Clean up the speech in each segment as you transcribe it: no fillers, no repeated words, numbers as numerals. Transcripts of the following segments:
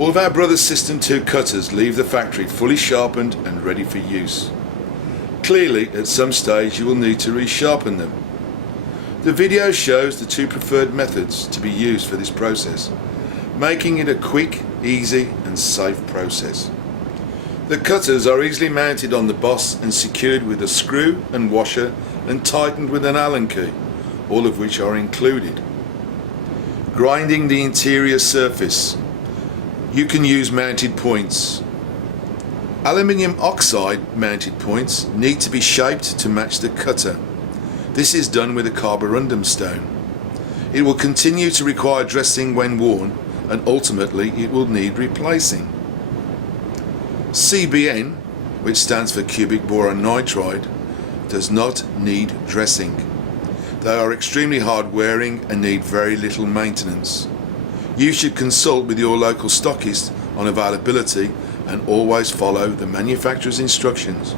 All of our Brothers System 2 cutters leave the factory fully sharpened and ready for use. Clearly, at some stage you will need to re-sharpen them. The video shows the two preferred methods to be used for this process, making it a quick, easy and safe process. The cutters are easily mounted on the boss and secured with a screw and washer and tightened with an Allen key, all of which are included. Grinding the interior surface. You can use mounted points. Aluminium oxide mounted points need to be shaped to match the cutter. This is done with a carborundum stone. It will continue to require dressing when worn, and ultimately it will need replacing. CBN, which stands for cubic boron nitride, does not need dressing. They are extremely hard wearing and need very little maintenance. You should consult with your local stockist on availability and always follow the manufacturer's instructions.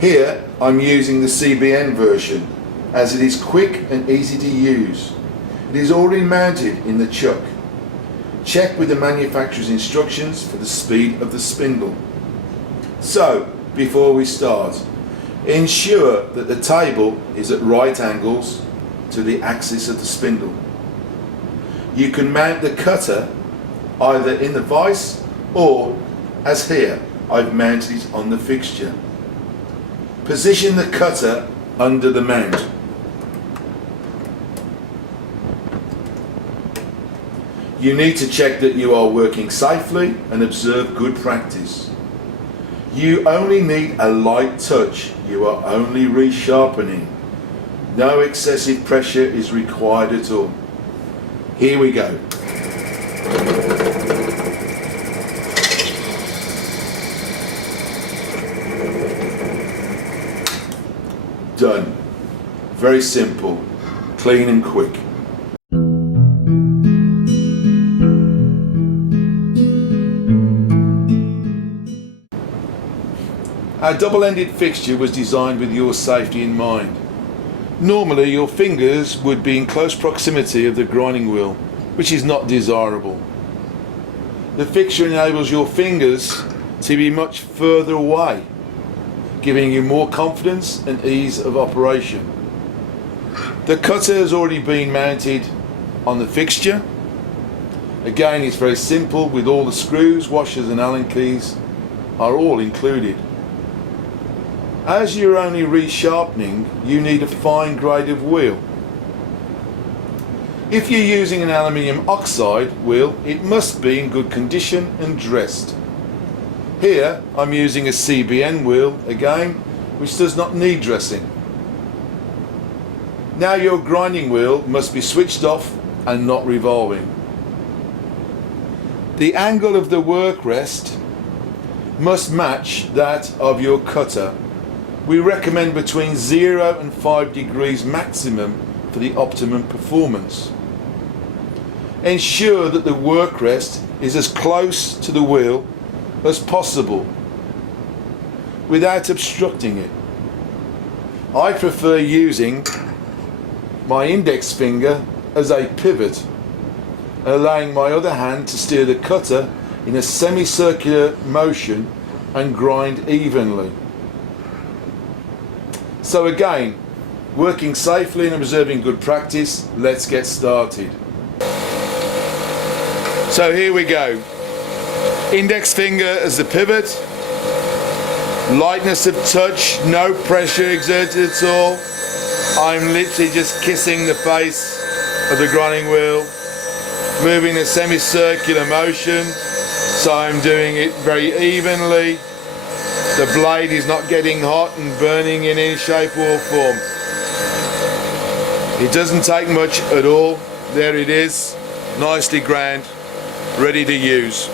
Here I'm using the CBN version as it is quick and easy to use. It is already mounted in the chuck. Check with the manufacturer's instructions for the speed of the spindle. So, before we start, ensure that the table is at right angles to the axis of the spindle. You can mount the cutter either in the vise or, as here, I've mounted it on the fixture. Position the cutter under the mount. You need to check that you are working safely and observe good practice. You only need a light touch. You are only re-sharpening. No excessive pressure is required at all. Here we go. Done. Very simple, clean and quick. Our double-ended fixture was designed with your safety in mind. Normally your fingers would be in close proximity of the grinding wheel, which is not desirable. The fixture enables your fingers to be much further away, giving you more confidence and ease of operation. The cutter has already been mounted on the fixture. Again, it's very simple with all the screws, washers and Allen keys are all included. As you're only re-sharpening, you need a fine grade of wheel. If you're using an aluminium oxide wheel, it must be in good condition and dressed. Here I'm using a CBN wheel again, which does not need dressing. Now your grinding wheel must be switched off and not revolving. The angle of the work rest must match that of your cutter. We recommend between 0 and 5 degrees maximum for the optimum performance. Ensure that the work rest is as close to the wheel as possible without obstructing it. I prefer using my index finger as a pivot, allowing my other hand to steer the cutter in a semicircular motion and grind evenly. So again, working safely and observing good practice, let's get started. So here we go. Index finger as the pivot, lightness of touch, no pressure exerted at all. I'm literally just kissing the face of the grinding wheel, moving a semicircular motion, so I'm doing it very evenly. The blade is not getting hot and burning in any shape or form. It doesn't take much at all. There it is, nicely ground, ready to use.